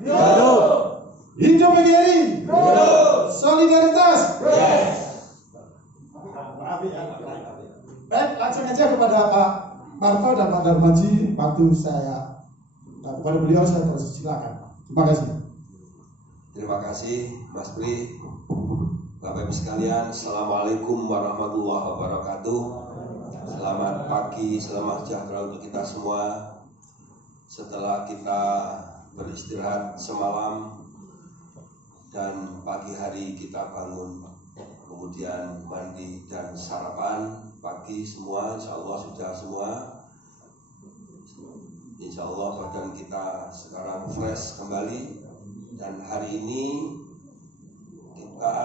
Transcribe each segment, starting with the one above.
Hidup. Hidup PGRI. Hidup. Solidaritas. Yes. Baik, langsung aja kepada Pak Marto dan Pak Darmaji. Waktu saya kepada beliau saya persilakan. Terima kasih. Terima kasih Mas Pri. Bapak Ibu sekalian, Assalamualaikum warahmatullahi wabarakatuh. Selamat pagi, selamat sejahtera untuk kita semua. Setelah kita beristirahat semalam dan pagi hari kita bangun, kemudian mandi dan sarapan pagi semua, insya Allah sudah semua. Insya Allah badan kita sekarang fresh kembali. Dan hari ini kita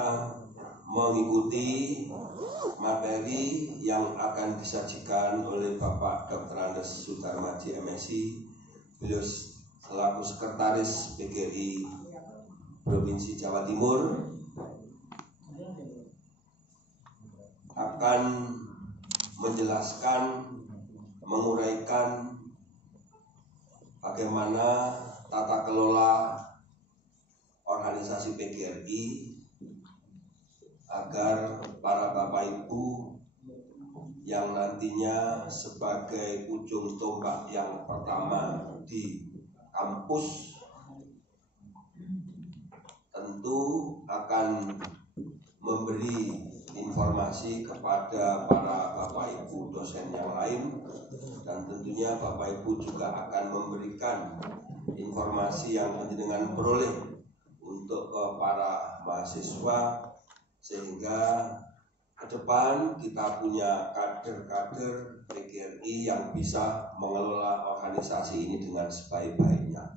mengikuti materi yang akan disajikan oleh Bapak Dr. Andes Sudarmaji MSI. Beliau selaku Sekretaris PGRI Provinsi Jawa Timur akan menjelaskan, menguraikan bagaimana tata kelola organisasi PGRI agar para Bapak Ibu yang nantinya sebagai ujung tombak yang pertama di kampus tentu akan memberi informasi kepada para Bapak Ibu dosen yang lain, dan tentunya Bapak Ibu juga akan memberikan informasi yang dengan peroleh untuk para mahasiswa, sehingga ke depan kita punya kader-kader PGRI yang bisa mengelola organisasi ini dengan sebaik-baiknya.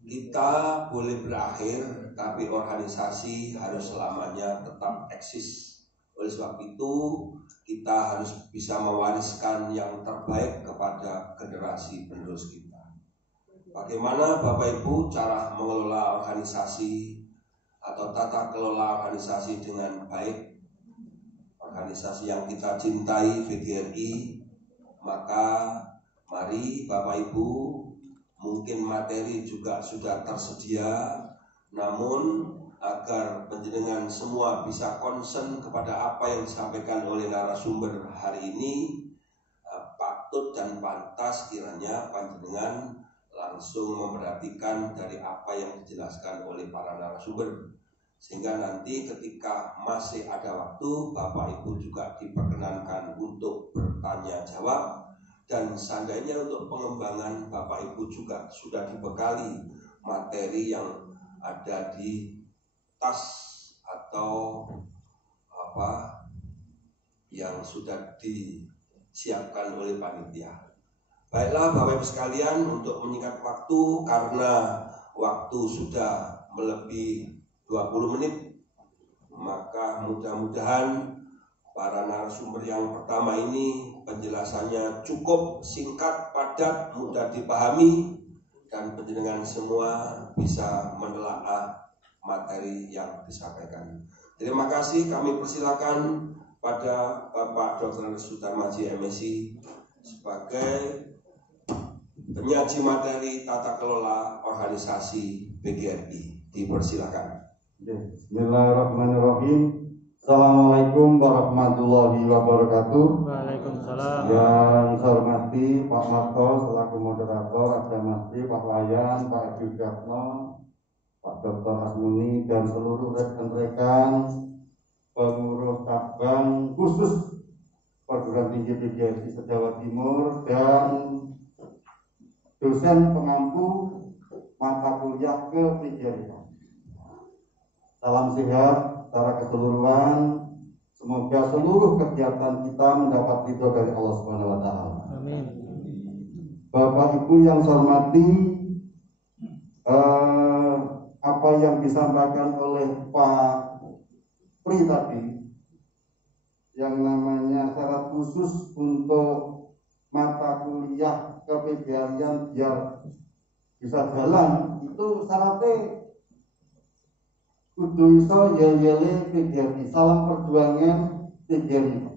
Kita boleh berakhir, tapi organisasi harus selamanya tetap eksis. Oleh sebab itu, kita harus bisa mewariskan yang terbaik kepada generasi penerus kita. Bagaimana Bapak Ibu cara mengelola organisasi atau tata kelola organisasi dengan baik, organisasi yang kita cintai PGRI? Maka mari Bapak Ibu, mungkin materi juga sudah tersedia, namun agar penjenengan semua bisa concern kepada apa yang disampaikan oleh narasumber hari ini, patut dan pantas kiranya panjenengan langsung memperhatikan dari apa yang dijelaskan oleh para narasumber, sehingga nanti ketika masih ada waktu, Bapak Ibu juga diperkenankan untuk bertanya jawab. Dan seandainya untuk pengembangan, Bapak Ibu juga sudah dibekali materi yang ada di tas atau apa yang sudah disiapkan oleh panitia. Baiklah Bapak Ibu sekalian, untuk menyingkat waktu karena waktu sudah melebihi 20 menit, maka mudah-mudahan para narasumber yang pertama ini penjelasannya cukup singkat, padat, mudah dipahami, dan penjenengan semua bisa menelaah materi yang disampaikan. Terima kasih, kami persilakan pada Bapak Dr. Andes Sudarmaji MSI sebagai penyaji materi tata kelola organisasi PGRI. Dipersilakan. Bismillahirrahmanirrahim. Assalamualaikum warahmatullahi wabarakatuh. Waalaikumsalam. Yang saya hormati Pak Marto selaku moderator, ada Mas Pri, Pak Wayan, Pak Edi Gatno, Pak Dr. Asmuni, dan seluruh rekan-rekan pengurus cabang khusus perguruan tinggi PGRI se-Jawa Timur dan dosen pengampu mata kuliah ke PGRI. Salam sehat secara keseluruhan. Semoga seluruh kegiatan kita mendapat ridho dari Allah Subhanahu wa taala. Amin. Bapak Ibu yang saya hormati, apa yang disampaikan oleh Pak Pri tadi, yang namanya syarat khusus untuk mata kuliah kepegiarian biar bisa jalan, itu syaratnya kudu iso yel-yele PGRI, salam perjuangan PGRI.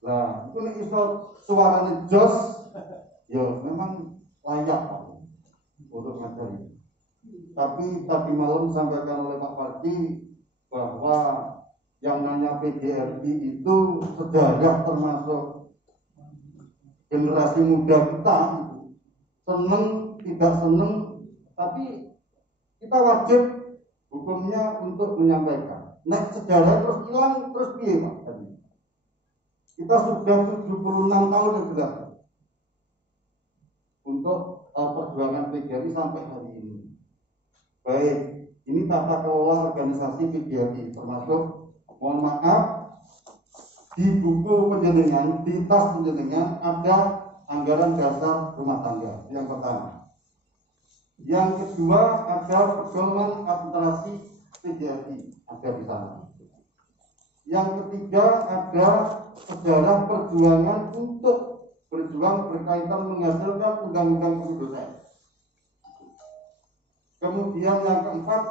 Nah, itu nek iso suarane jos, ya memang layak Pak. materi. Tapi tadi malam disampaikan oleh Pak Parti bahwa yang namanya PGRI itu sejarah termasuk generasi muda kita, seneng tidak seneng, tapi kita wajib hukumnya untuk menyampaikan. Nah, sejarah terus hilang, terus piye Pak? Kita sudah 76 tahun yang berlalu untuk perjuangan PGRI sampai hari ini. Baik, ini tata kelola organisasi PGRI, termasuk mohon maaf di buku penjenengan, di tas penjenengan ada anggaran dasar rumah tangga yang pertama. Yang kedua ada pedoman administrasi PGRI, ada di sana. Yang ketiga ada sejarah perjuangan untuk berjuang berkaitan menghasilkan undang-undang pendosen. Kemudian yang keempat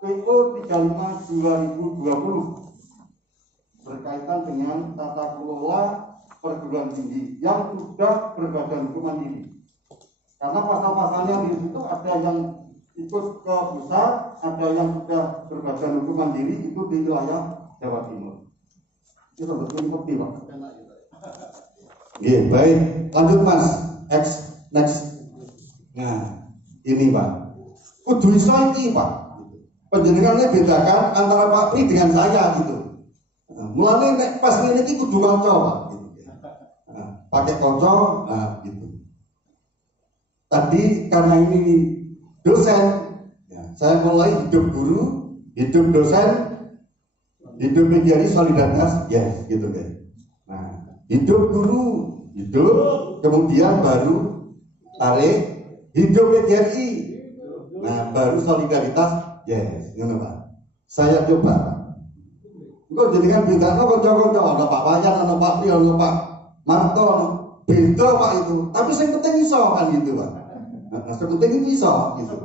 PO 35/2020 berkaitan dengan tata kelola perguruan tinggi yang sudah berbadan hukum mandiri. Karena pasal-pasalnya di situ ada yang ikut ke pusat, ada yang sudah berbadan hukum mandiri itu di wilayah Jawa Timur. Itu betul bukti Pak. Oke, baik. Lanjut Mas. Next. Nah, ini Pak. Kudu iso iki Pak. Penjenengannya bedakan antara Pak Pri dengan saya gitu. Nah, mulane nek pas ngene iki kudu kanca Pak gitu. Nah, pakai kanca gitu. Tadi karena ini dosen, ya, saya mulai hidup guru, hidup dosen, hidup PGRI solidaritas, yes, gitu kan. Nah, hidup guru, hidup, kemudian baru tarik hidup PGRI. Nah, baru solidaritas, yes, gitu Pak. Saya coba. Kok jadi kan beda, kanca-kanca, ada Pak Wayan, ada Pak Pri, ada Pak Marto, beda Pak itu. Tapi yang penting iso kan gitu Pak. Nah, yang penting itu iso gitu.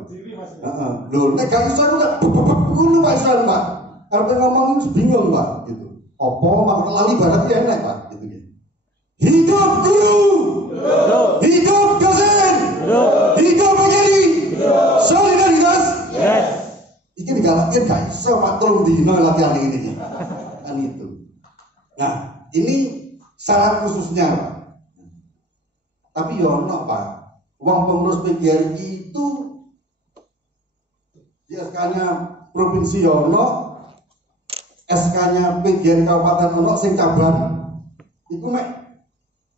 Loh, nek gak iso itu kan dulu Pak iso Pak. Artinya ngomong itu bingung Pak gitu. Apa mak lali berarti enak Pak gitu gitu. Hidup guru. Hidup dosen. Hidup PGRI. Solidaritas. Yes. Iki digalakin gak iso Pak, tolong dino latihan ini. Kan itu. Nah, ini syarat khususnya Pak. Tapi ya ono Pak. Uang pengurus PGRI itu di SK-nya provinsi ono, SK-nya PGRI Kabupaten ono sing cabang. Iku mek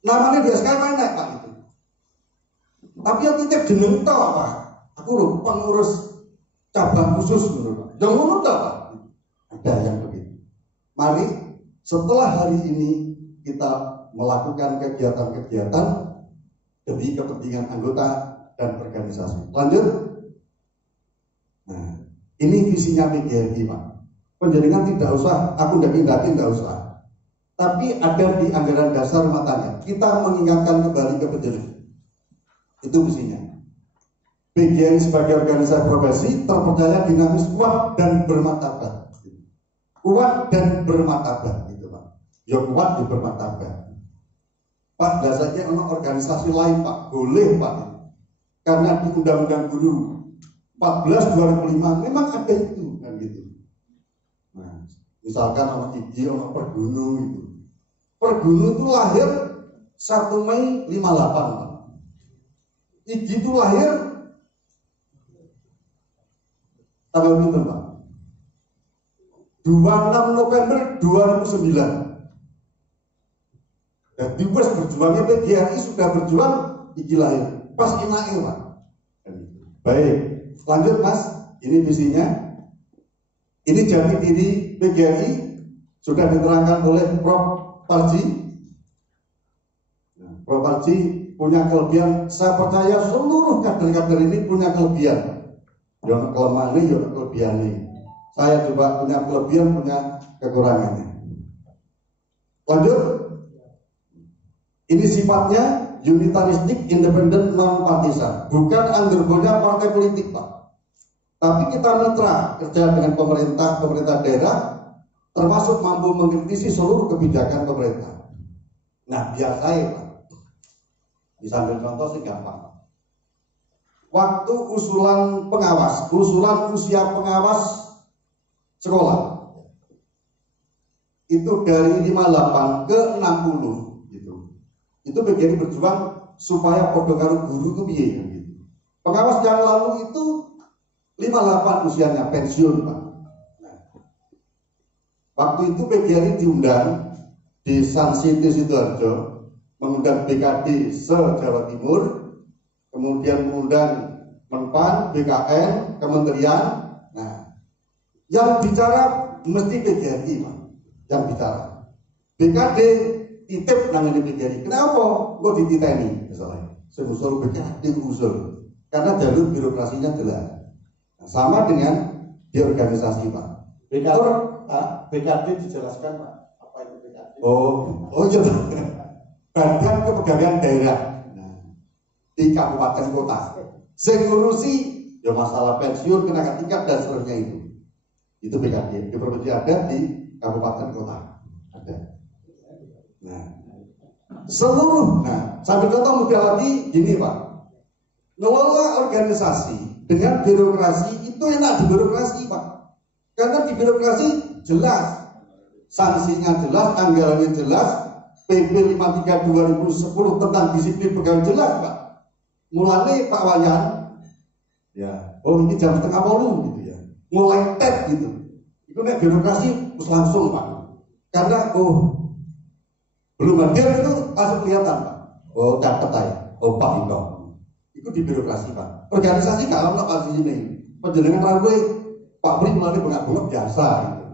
namanya di SK enak Pak itu. Tapi yang titip jeneng tok Pak. Aku lho pengurus cabang khusus ngono Pak. Yang ngono tok Pak. Ada yang begitu. Mari setelah hari ini kita melakukan kegiatan-kegiatan demi kepentingan anggota dan organisasi. Lanjut. Nah, ini visinya PGRI Pak. Penjaringan tidak usah, aku ndaki-ndaki tidak usah. Tapi ada di anggaran dasar rumah tangga. Kita mengingatkan kembali ke penjaringan. Itu visinya. PGRI sebagai organisasi profesi terpercaya, dinamis, kuat dan bermartabat. Kuat dan bermartabat gitu Pak. Ya kuat dan bermartabat. Pak, dasarnya ono organisasi lain Pak, boleh Pak. Karena di Undang-Undang Guru 14/2005 memang ada itu kan gitu. Nah, misalkan ono IGI, ono Pergunu itu. Pergunu itu lahir 1 Mei 58 Pak. IGI itu lahir tanggal pinten Pak? 26 November 2009. Jadi pas berjuangnya PGRI sudah berjuang iki lahir pas enake Pak. Baik, lanjut Mas. Ini visinya. Ini jati diri PGRI sudah diterangkan oleh Prof. Parji. Nah, Prof. Parji punya kelebihan. Saya percaya seluruh kader-kader ini punya kelebihan. Yang kelemahan ini, yang kelebihan ini. Saya juga punya kelebihan, punya kekurangannya. Lanjut. Ini sifatnya unitaristik, independen, non partisan, bukan underbone-nya partai politik Pak. Tapi kita mitra kerja dengan pemerintah daerah, termasuk mampu mengkritisi seluruh kebijakan pemerintah. Nah, biar saya Pak, bisa ambil contoh sih gampang. waktu usulan usia pengawas sekolah itu dari 58 ke 60 gitu. Itu PGRI berjuang supaya podo karo guru itu piye gitu. Pengawas yang lalu itu 58 usianya pensiun, Pak. Nah, waktu itu PGRI diundang di Sun City Sidoarjo, mengundang BKD se-Jawa Timur, kemudian mengundang Menpan, BKN, Kementerian. Nah, yang bicara mesti PGRI, Pak. Yang bicara BKD titip nangani PGRI. Kenapa? Kok dititeni misalnya? Saya usul BKD usul karena jalur birokrasinya jelas. Nah, sama dengan di organisasi, Pak. BKD dijelaskan, Pak. Apa itu BKD? Oh iya, Pak. Badan Kepegawaian Daerah. Nah, di kabupaten kota. Saya ngurusi ya masalah pensiun, kenaikan tingkat dan seterusnya itu. Itu BKD. Di provinsi ada, di kabupaten kota ada. Nah, sambil contoh mudah lagi gini, Pak. Ngelola organisasi dengan birokrasi itu enak di birokrasi, Pak. Karena di birokrasi jelas, sanksinya jelas, anggarannya jelas, PP 53 2010 tentang disiplin pegawai jelas, Pak. Mulanya Pak Wayan, ya, ini jam 9:30 gitu ya, mulai tab gitu. Itu nek birokrasi terus langsung, Pak. Karena belum hadir itu langsung kelihatan, Pak. Catat aja. Pak itu. Itu di birokrasi, Pak. Organisasi gak ono Pak di sini. Penjenengan rawe Pak Pri mulai bengak-bengok biasa gitu.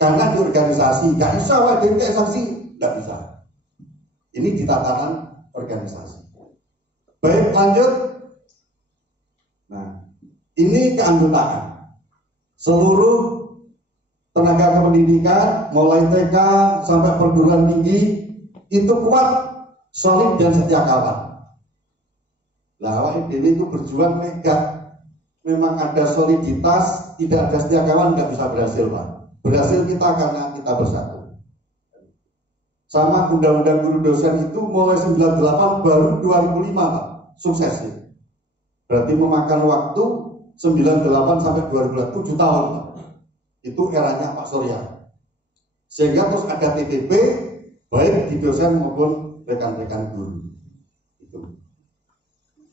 Karena di organisasi gak bisa wae dhewe sanksi, gak bisa. Ini di tatanan organisasi. Baik, lanjut. Nah, ini keanggotaan. Seluruh tenaga kependidikan mulai TK sampai perguruan tinggi itu kuat, solid dan setia kawan. Lah ini itu berjuang nekat. Memang ada soliditas, tidak ada setia kawan nggak bisa berhasil, Pak. Berhasil kita karena kita bersatu. Sama undang-undang guru dosen itu mulai 98 baru 2005, Pak. Sukses itu. Berarti memakan waktu 98 sampai 2007 tahun, Pak. Itu eranya Pak Surya. Sehingga terus ada TTP baik di dosen maupun rekan-rekan guru. Itu.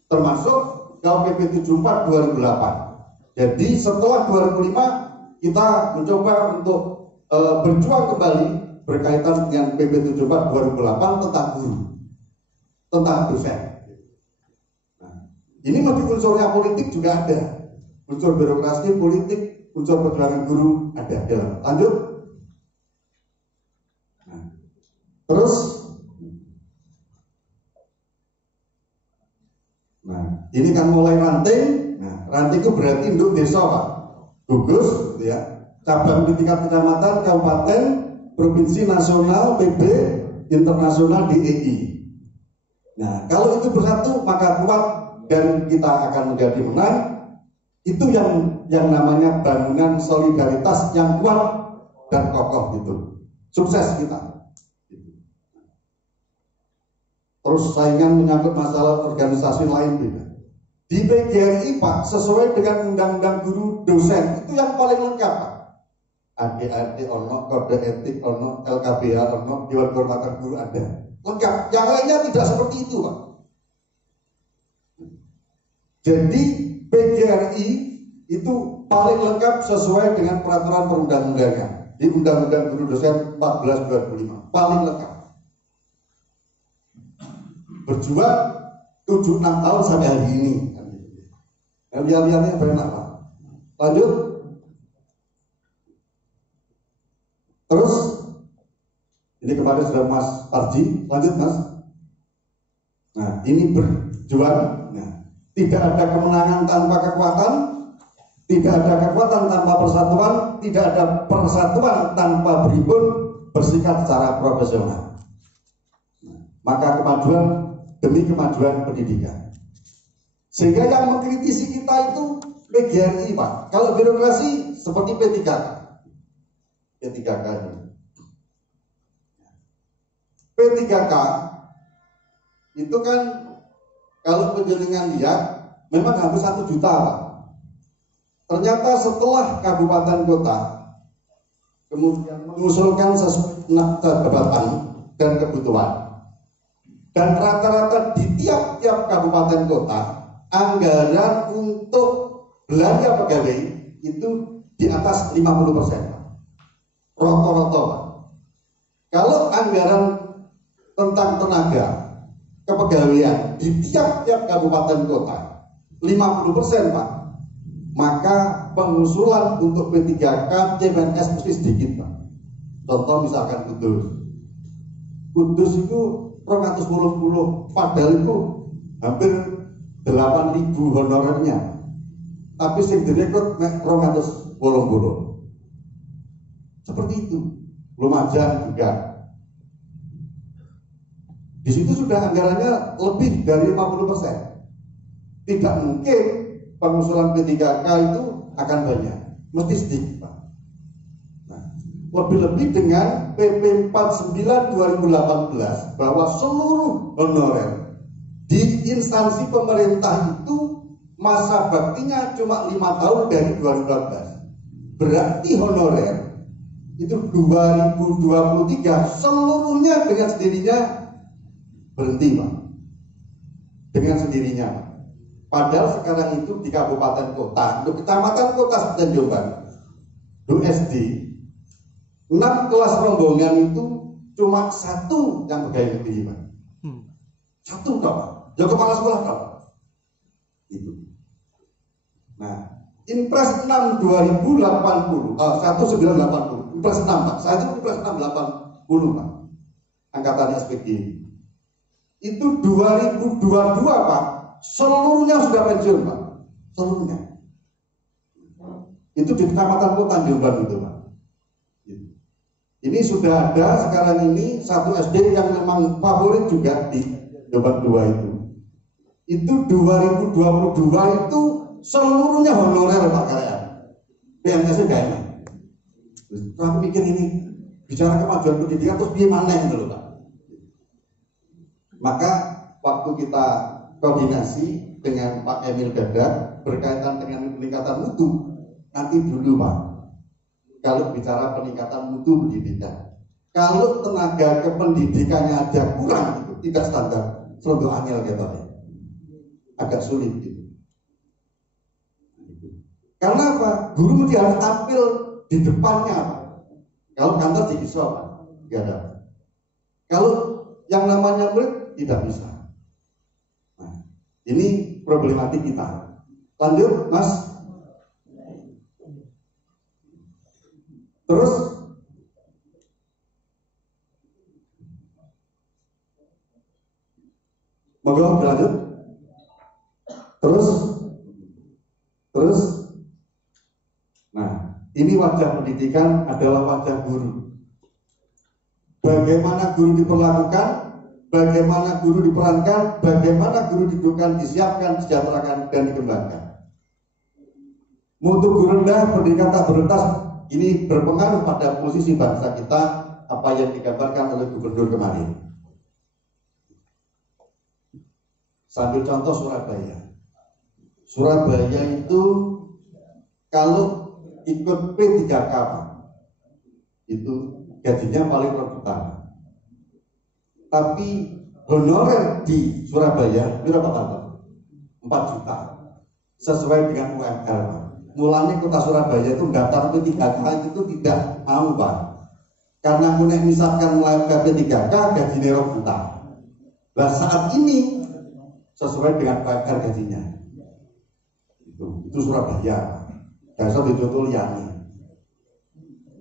Termasuk KUPP 74 2008. Jadi setelah 2005 kita mencoba untuk berjuang kembali berkaitan dengan PP 74 2008 tentang guru, tentang dosen. Nah, ini masih unsurnya politik juga ada, unsur birokrasi politik, unsur perjuangan guru ada. Ya, lanjut. Nah, terus, nah ini kan mulai ranting. Nah, ranting itu berarti induk desa, Pak. Gugus, gitu ya. Cabang di tingkat kecamatan, kabupaten, provinsi, nasional, PB, internasional, DEI. Nah, kalau itu bersatu maka kuat dan kita akan menjadi menang. Itu yang namanya bangunan solidaritas yang kuat dan kokoh gitu. Sukses kita. Terus saingan menyangkut masalah organisasi lain juga. Di PGRI, Pak, sesuai dengan undang-undang guru dosen itu yang paling lengkap, Pak. ADAD ono, kode etik ono, LKBH ono, Dewan Kehormatan Guru ada. Lengkap. Yang lainnya tidak seperti itu, Pak. Jadi PGRI itu paling lengkap sesuai dengan peraturan perundang-undangan di Undang-Undang Guru Dosen 14/2005. Paling lengkap. Berjuang 7-6 tahun sampai hari ini. Lihat-lihatnya enak, Pak. Lanjut. Terus ini kemarin sudah Mas Parji, lanjut Mas. Nah, ini berjuang. Nah, tidak ada kemenangan tanpa kekuatan, tidak ada kekuatan tanpa persatuan, tidak ada persatuan tanpa berhimpun bersikap secara profesional. Nah, maka kemajuan demi kemajuan pendidikan. Sehingga yang mengkritisi kita itu PGRI, Pak. Kalau birokrasi seperti P3K. P3K ini. P3K itu kan kalau penjenengan lihat memang hampir 1 juta Pak. Ternyata setelah kabupaten kota kemudian mengusulkan sesuai jabatan dan kebutuhan, dan rata-rata di tiap-tiap kabupaten kota anggaran untuk belanja pegawai itu di atas 50%. Rata-rata Pak. Kalau anggaran tentang tenaga kepegawaian di tiap-tiap kabupaten kota 50% Pak, maka pengusulan untuk P3K CPNS mesti sedikit Pak. Contoh misalkan Kudus itu 280, padahal itu hampir 8.000 honorernya, tapi sing direkrut 280. Seperti itu. Lumajang juga. Di situ sudah anggarannya lebih dari 50%. Tidak mungkin pengusulan P3K itu akan banyak, mesti sedikit Pak. Nah, lebih-lebih dengan PP 49 2018 bahwa seluruh honorer di instansi pemerintah itu masa baktinya cuma 5 tahun dari 2012. Berarti honorer itu 2023 seluruhnya dengan sendirinya berhenti Pak. Dengan sendirinya Pak. Padahal sekarang itu di kabupaten kota, untuk kecamatan kota Sebutan Jombang, do SD 6 kelas rombongan itu cuma 1 yang pegawai negeri Pak. 1 Pak. Ya kepala sekolah Pak. Itu. Nah, Impres 6 2080, 1980, Impres 6 Pak, saya itu Impres 680 Pak, angkatan SPG. Itu 2022 Pak, seluruhnya sudah pensiun Pak, seluruhnya. Itu di kecamatan kota Jombang itu Pak. Ini sudah ada sekarang ini 1 SD yang memang favorit juga di Jombang 2 itu. Itu 2022 itu seluruhnya honorer Pak karya. PNS-nya gak enak. Aku pikir ini bicara kemajuan pendidikan terus gimana itu loh Pak. Maka waktu kita koordinasi dengan Pak Emil Dadak berkaitan dengan peningkatan mutu, nanti dulu Pak. Kalau bicara peningkatan mutu pendidikan, kalau tenaga kependidikannya ada kurang itu tidak standar, selalu angel katanya. Agak sulit gitu. Karena apa? Guru mesti harus tampil di depannya Pak. Kalau kantor di ISO Pak, nggak ada. Kalau yang namanya murid tidak bisa. Nah, ini problematik kita. Lanjut Mas. Terus monggo lanjut. Terus nah, ini wajah pendidikan adalah wajah guru. Bagaimana guru diperlakukan, bagaimana guru diperankan, bagaimana guru didudukkan, disiapkan, disejahterakan, dan dikembangkan. Mutu guru rendah, pendidikan tak beruntas, ini berpengaruh pada posisi bangsa kita, apa yang digambarkan oleh gubernur kemarin. Sambil contoh Surabaya. Surabaya itu kalau ikut P3K itu gajinya paling rebutan. Tapi honorer di Surabaya berapa Pak? 4 juta. Sesuai dengan UMR Pak. Mulanya kota Surabaya itu daftar P3K itu tidak mau Pak. Karena misalkan mulai P3K gajinya rebutan. Nah saat ini sesuai dengan UMR gajinya. Itu Surabaya. Dasar dicontoh liane.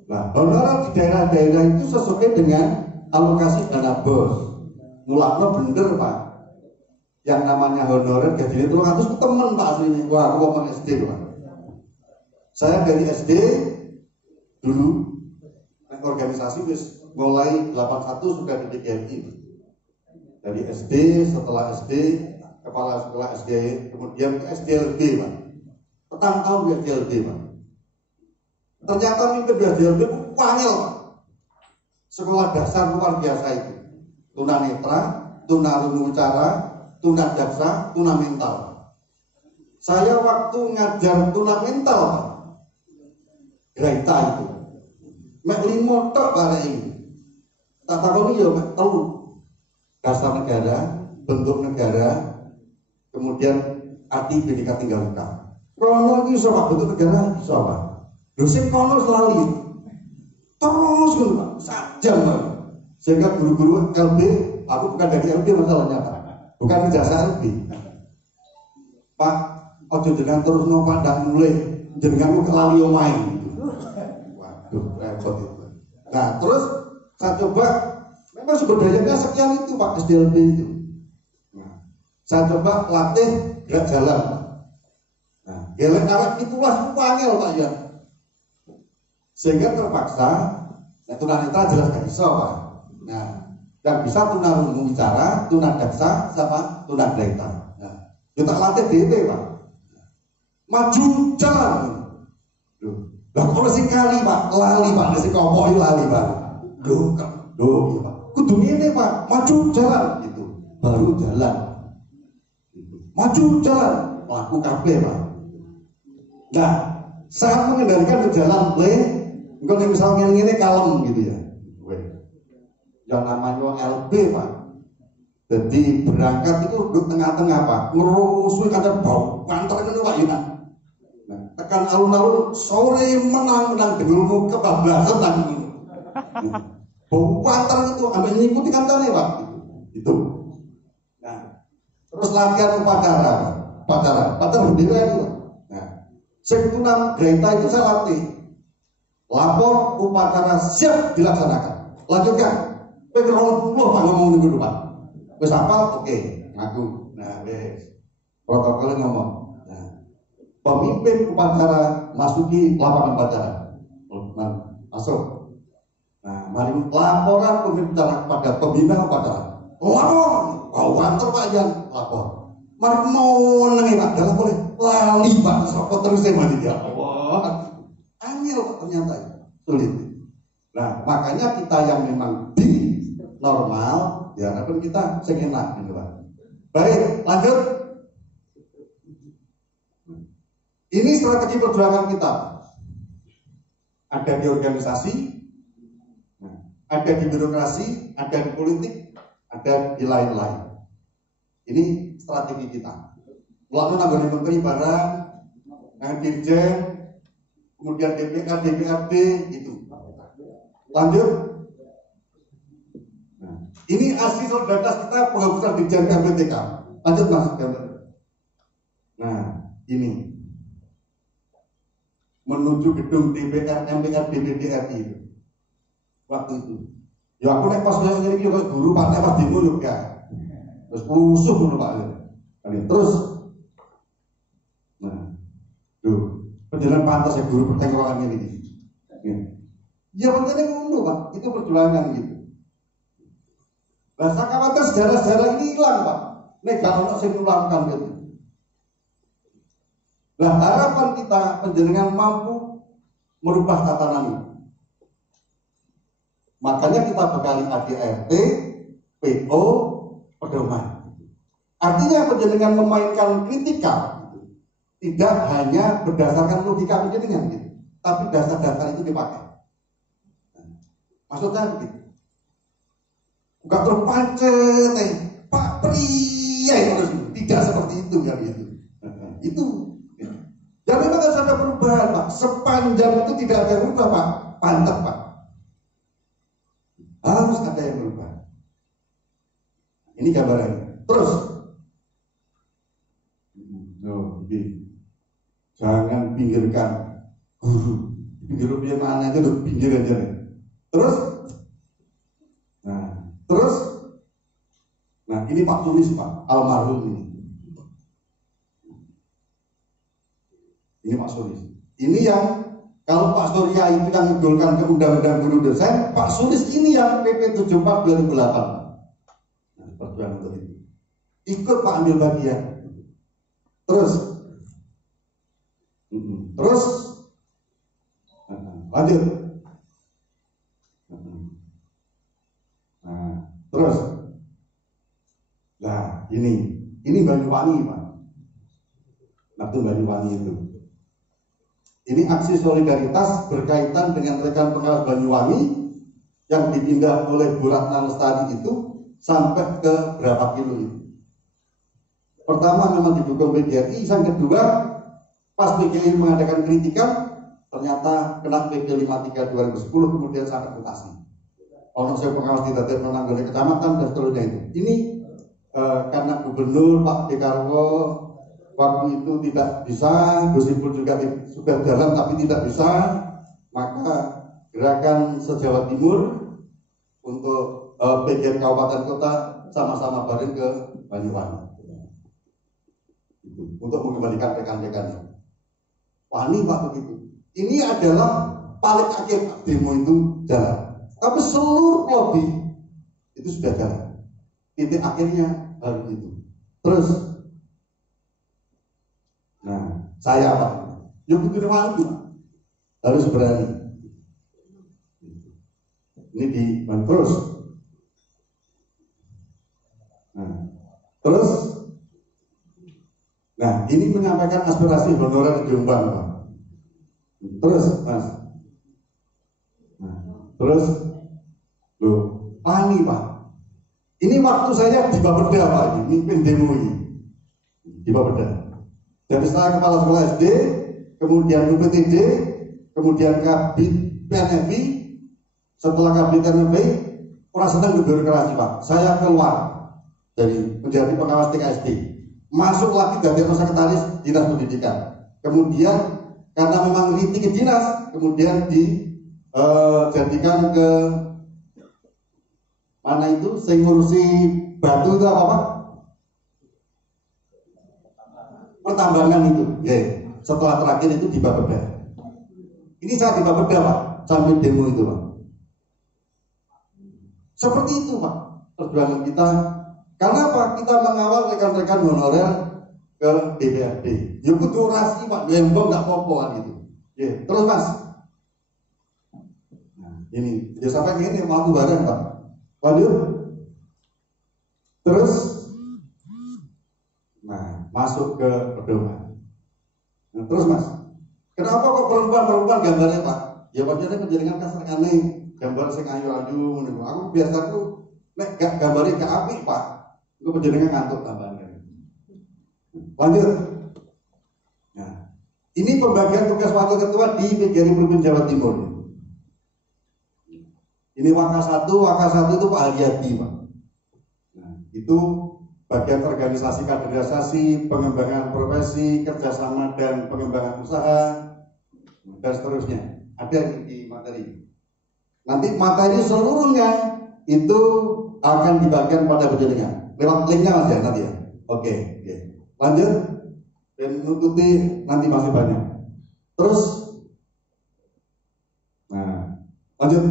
Nah, honorer di daerah-daerah itu sesuai dengan alokasi dana bos. Mulakno bener Pak. Yang namanya honorer gajinya 300 temen Pak aslinya. Wah, aku ngomong SD Pak. Saya dari SD dulu organisasi wis mulai 81 sudah di DGRI. Dari SD, setelah SD kepala sekolah SD, kemudian ke SDLB Pak. Petang tahun di SDLB Pak. Ternyata mimpi di SDLB panjang Pak. Sekolah dasar luar biasa itu. Tunanetra, tunarungu wicara, tunajaksa, tunamental. Saya waktu ngajar fundamental Pak, Graita itu mek 5 tok bareng ini. Tak takoni yo mek 3. Dasar negara, bentuk negara, kemudian arti Bhinneka Tunggal Ika. Kono iki iso Pak bentuk negara iso Pak. Lho sing kono selalu terus ngono Pak, sajam Pak. Sehingga guru-guru LB, aku bukan dari LB masalahnya Pak. Bukan ijazah LB. Pak, ojo jenengan terus nompak ndak mulai jenengan ku kelali omahe. Waduh, repot itu. Nah, terus saya coba memang sumber dayanya sekian itu Pak SDLB itu. Nah, saya coba latih gerak jalan Pak. Nah, gelek arek itulah wangel Pak ya. Sehingga terpaksa tunanetra jelas gak bisa Pak. Nah, yang bisa tunarungu bicara, tunadaksa sama tunagrahita. Nah, kita latih DP Pak. Maju jalan. Lah kalau sing kali Pak, lali Pak, sing ngomong lali Pak. Loh, Pak. Kudu ngene Pak, maju jalan gitu. Baru jalan. Maju jalan, laku kabeh Pak. Nah, saat mengendalikan ke jalan play, engko misal ngene kalem gitu ya. Yang namanya LB Pak. Jadi berangkat itu di tengah-tengah Pak, ngerusuh kada bau, pantar ngono Pak ya. Tekan alun-alun sore menang dengelmu kebablasan tadi dulu. Bau pantar itu ambil ngikuti kancane Pak. Itu. Nah, terus latihan upacara bendera itu. Nah, sing tunang Graita itu saya latih. Lapor upacara siap dilaksanakan. Lanjutkan. P20 Pak ngomong dulu Pak. Wis hafal? Oke, ngaku. Nah, wis. Protokolnya ngomong. Pemimpin upacara masuki lapangan upacara. Masuk. Nah, mari laporan pemimpin upacara kepada pembina upacara. Lapor, antar Pak Yan, lapor. Mari mau nengi Pak, dalam boleh lali Pak, sapa terus mati dia. Allah, angel Pak ternyata sulit. Nah, makanya kita yang memang di normal, ya harapkan kita sekenak gitu Pak. Baik, lanjut. Ini strategi perjuangan kita. Ada di organisasi, ada di birokrasi, ada di politik, ada di lain-lain. Ini strategi kita. Lalu nanggone menteri barang, dirjen, kemudian DPR, DPRD, itu. Lanjut. Ini asli solidaritas kita penghapusan dirjen KPTK. Lanjut Mas. Nah, ini. Menuju gedung DPR, MPR, DPD RI itu. Waktu itu. Ya aku nek pas ngene iki kok guru partai pas demo yo gak. Terus lusuh ngono Pak. Terus nah, tuh, penjelasan pantas ya guru pertengkaran ini. Ya pentingnya ngono Pak, itu perjuangan gitu. Rasa khawatir sejarah-sejarah ini hilang Pak. Nek gak ono sing ngulangkan gitu. Nah, harapan kita penjenengan mampu merubah tatanan ini. Makanya kita bekali ADRT, PO, pedoman. Artinya penjenengan memainkan kritikal tidak hanya berdasarkan logika penjenengan, gitu, tapi dasar-dasar itu dipakai. Maksudnya begitu. Bukan terpancet, Pak pria itu tidak seperti itu kan gitu. Itu. Dan memang harus ada perubahan Pak. Sepanjang itu tidak ada berubah Pak, pantat Pak. Harus ada yang berubah. Ini gambarannya. Terus, jangan pinggirkan guru. Pinggir mana aja tuh pinggir aja. Terus, nah ini Pak Tulis Pak, almarhum ini. Ini Pak Sulis. Ini yang kalau Pak Surya itu yang menggolkan ke undang-undang guru dosen, Pak Sulis ini yang PP 74 2008. Nah, perjuangan untuk itu. Ikut Pak ambil bagian. Terus, lanjut. Nah, terus. Nah, ini Banyuwangi Pak. Nah, Batu Banyuwangi itu. Ini aksi solidaritas berkaitan dengan rekan pengawas Banyuwangi yang dipindah oleh Bu Ratna Lestari itu sampai ke berapa kilo itu. Pertama memang didukung PGRI, yang kedua pas PGRI mengadakan kritikan ternyata kena PP 53 2010 kemudian sampai mutasi. Ono saya pengawas tidak menanggung kecamatan dan seterusnya itu. Ini karena Gubernur Pak Dekarwo waktu itu tidak bisa, Gus Ipul juga sudah jalan tapi tidak bisa, maka gerakan se-Jawa Timur untuk bagian kabupaten kota sama-sama bareng ke Banyuwangi untuk mengembalikan rekan-rekannya. Wani Pak begitu. Ini adalah paling akhir demo itu jalan. Tapi seluruh lobby itu sudah jalan. Titik akhirnya baru itu. Terus, nah saya Pak, yang begitu waktu harus berani. Ini di terus. Terus, nah ini menyampaikan aspirasi honorer Jombang Pak. Terus Mas, nah, terus loh, Pani Pak, ini waktu saya di Bapeda Pak, ini mimpin demo ini di Bapeda. Dari saya kepala sekolah SD, kemudian UPTD, kemudian Kabit PNFI, setelah Kabit PNFI, orang senang berbirokrasi Pak. Saya keluar dari menjadi pengawas TKSD, masuk lagi dari sekretaris dinas pendidikan. Kemudian karena memang kritik dinas, kemudian dijadikan ke mana itu, saya ngurusi batu itu apa Pak? Pertambangan itu, ya. Setelah terakhir itu di Bapeda. Ini saya di Bapeda Pak, sampai demo itu Pak. Seperti itu Pak perjuangan kita. Karena apa? Kita mengawal rekan-rekan honorer ke DPRD. Ya kudu orasi Pak, lembong nggak apa-apa gitu. Ya, terus Mas. Nah, ini ya sampai gini waktu bareng Pak. Lanjut. Terus nah, masuk ke pedoman. Nah, terus Mas. Kenapa kok perempuan gambarnya Pak? Ya pancene penjenengan kasar aneh, gambar sing ayu-ayu ngono. Aku biasaku nek gak gambare gak apik Pak. Iku penjenengan ngantuk gambarnya. Lanjut. Nah, ini pembagian tugas wakil ketua di PGRI Provinsi Jawa Timur. Ini Waka 1 itu Pak Haryadi Pak. Nah, itu bagian organisasi kaderisasi, pengembangan profesi, kerjasama dan pengembangan usaha dan seterusnya. Ada di materi. Nanti materi seluruhnya itu akan dibagikan pada penjenengan. Lewat linknya Mas ya nanti ya. Oke. Lanjut dan nututi nanti masih banyak. Terus, nah lanjut.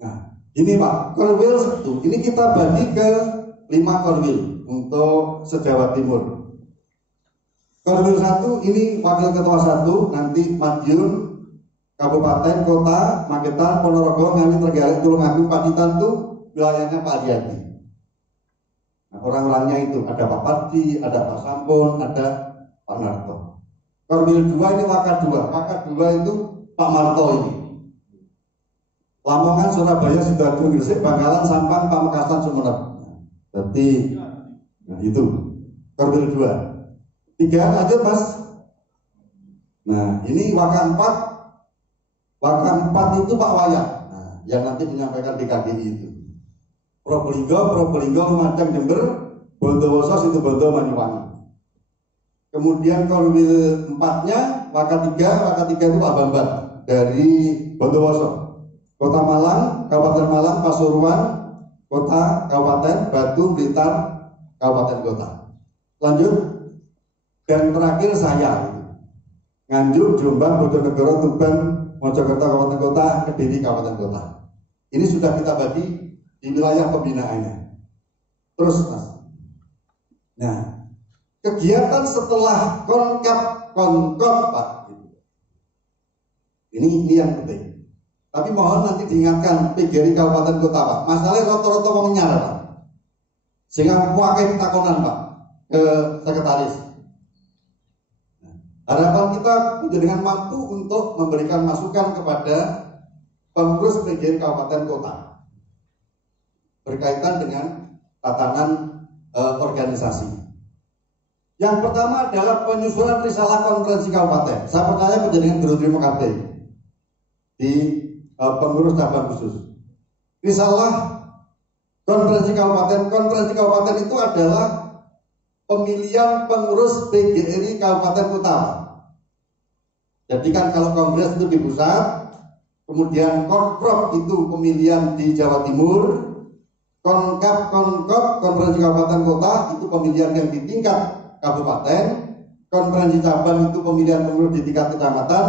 Nah ini Pak, Korwil 1 ini kita bagi ke 5 Korwil untuk se-Jawa Timur. Korwil 1 ini wakil ketua 1 nanti Madiun, Kabupaten, Kota, Magetan, Ponorogo, Ngawi, Trenggalek, Tulungagung, Pacitan itu wilayahnya Pak Haryadi. Nah, orang-orangnya itu ada Pak Pardi, ada Pak Sampun, ada Pak Narto. Korwil 2 ini Waka 2 itu Pak Marto ini. Lamongan, Surabaya, Sidoarjo, Gresik, Bangkalan, Sampang, Pamekasan, Sumeneb. Berarti nah itu Korwil 2. 3 lanjut Mas. Nah ini Waka 4 itu Pak Wayan. Nah, yang nanti menyampaikan di KGI itu. Probolinggo, Lumajang, Jember, Bondowoso, Situbondo, Banyuwangi. Kemudian Korwil 4-nya Waka 3 itu Pak Bambang dari Bondowoso. Kota Malang, Kabupaten Malang, Pasuruan, Kota, Kabupaten, Batu, Blitar, Kabupaten Kota. Lanjut. Dan terakhir saya Nganjuk, Jombang, Bojonegoro, Tuban, Mojokerto, Kabupaten Kota, Kediri, Kabupaten Kota. Ini sudah kita bagi di wilayah pembinaannya. Terus Mas. Nah, kegiatan setelah konkop Pak. Ini yang penting. Tapi mohon nanti diingatkan PGRI Kabupaten Kota Pak. Masalahnya rata-rata mengenyar Pak. Sehingga pakai takonan Pak ke sekretaris. Harapan kita dengan mampu untuk memberikan masukan kepada pengurus PGRI Kabupaten Kota berkaitan dengan tatanan organisasi. Yang pertama adalah penyusunan risalah konferensi kabupaten. Saya percaya penjaringan guru terima kasih di pengurus cabang khusus. Risalah konferensi kabupaten itu adalah pemilihan pengurus PGRI Kabupaten Kota. Jadi kan kalau kongres itu di pusat, kemudian konprov itu pemilihan di Jawa Timur, konkap konferensi kabupaten kota itu pemilihan yang di tingkat kabupaten, konferensi cabang itu pemilihan pengurus di tingkat kecamatan,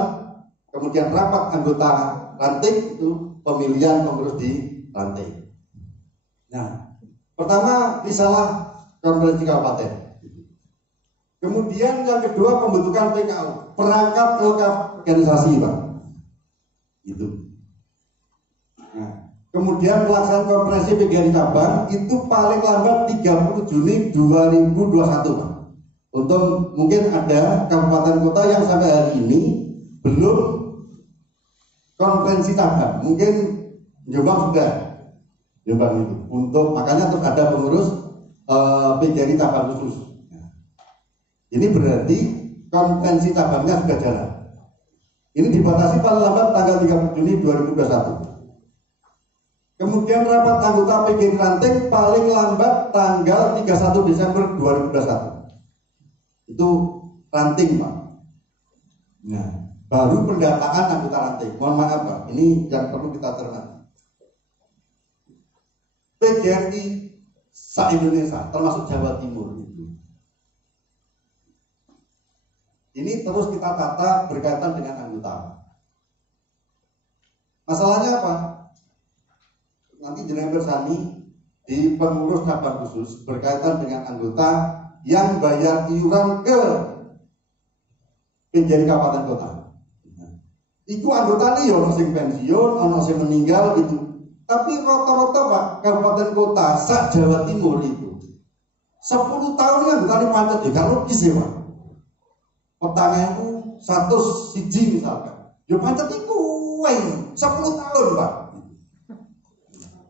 kemudian rapat anggota ranting itu pemilihan pengurus di ranting. Nah, pertama risalah konferensi kabupaten. Kemudian yang kedua pembentukan PKO, perangkat lengkap organisasi, Pak. Itu. Nah, kemudian pelaksanaan konferensi PGRI cabang itu paling lambat 30 Juni 2021, Pak. Untuk mungkin ada kabupaten kota yang sampai hari ini belum konferensi cabang, mungkin Jombang sudah, Jombang itu. Untuk makanya terus ada pengurus PGRI cabang khusus. Ini berarti konferensi cabangnya sudah jalan. Ini dibatasi paling lambat tanggal 30 Juni 2021. Kemudian rapat anggota PGRI ranting paling lambat tanggal 31 Desember 2021. Itu ranting, Pak. Nah, baru pendataan anggota ranting. Mohon maaf, Pak, ini yang perlu kita cermati. PGRI se-Indonesia, termasuk Jawa Timur itu. Ini terus kita tata berkaitan dengan anggota. Masalahnya apa? Nanti jenengan bersani di pengurus cabang khusus berkaitan dengan anggota yang bayar iuran ke PGRI Kabupaten Kota. Itu anggota nih, ono sing pensiun, ono sing meninggal itu. Tapi rata-rata, Pak, Kabupaten Kota sak Jawa Timur itu 10 tahun kan anggota macet ya, kalau logis ya, Pak. Petangnya itu 101 misalkan. Ya macet itu 10 tahun, Pak.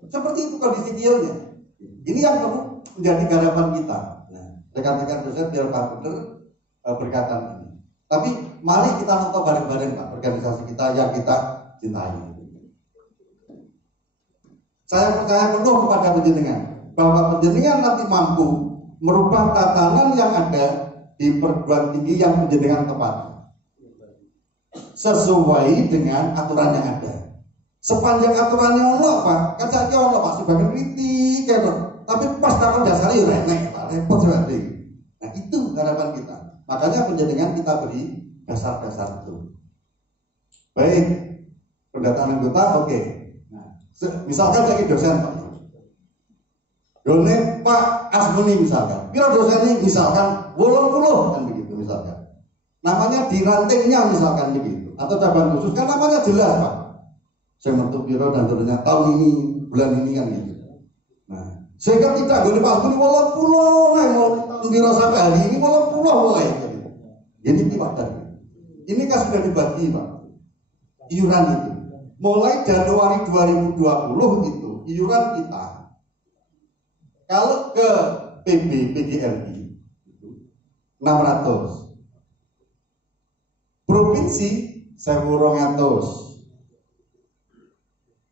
Seperti itu kondisi realnya. Ini yang perlu menjadi garapan kita. Nah, rekan-rekan dosen biar Pak benar berkaitan ini. Tapi mari kita nonton bareng-bareng, Pak, organisasi kita yang kita cintai. Saya percaya penuh kepada penjenengan bahwa penjenengan nanti mampu merubah tatanan yang ada di perguruan tinggi yang penjenengan tepat sesuai dengan aturan yang ada. Sepanjang aturannya Allah, Pak, kan saja Allah Pak sebagai kritik kan, tapi pas tahun dasarnya renek, Pak, repot sekali. Nah, itu harapan kita. Makanya penjenengan kita beri dasar-dasar itu. Baik, pendataan anggota, oke. Nah, misalkan saya dosen, Pak. Done Pak Asmuni misalkan, kira dosen ini misalkan 80 kan begitu misalkan. Namanya di rantingnya misalkan begitu, atau cabang khusus kan namanya jelas, Pak. Saya mentuk biro dan tentunya tahun ini, bulan ini kan gitu. Nah, sehingga tidak boleh Pak Asmuni 80, nah mau biro sampai hari ini 80 mulai. Jadi tidak. Ini kan sudah dibagi, Pak. Iuran itu mulai Januari 2020 itu iuran kita kalau ke PGRI 600, provinsi 1.200,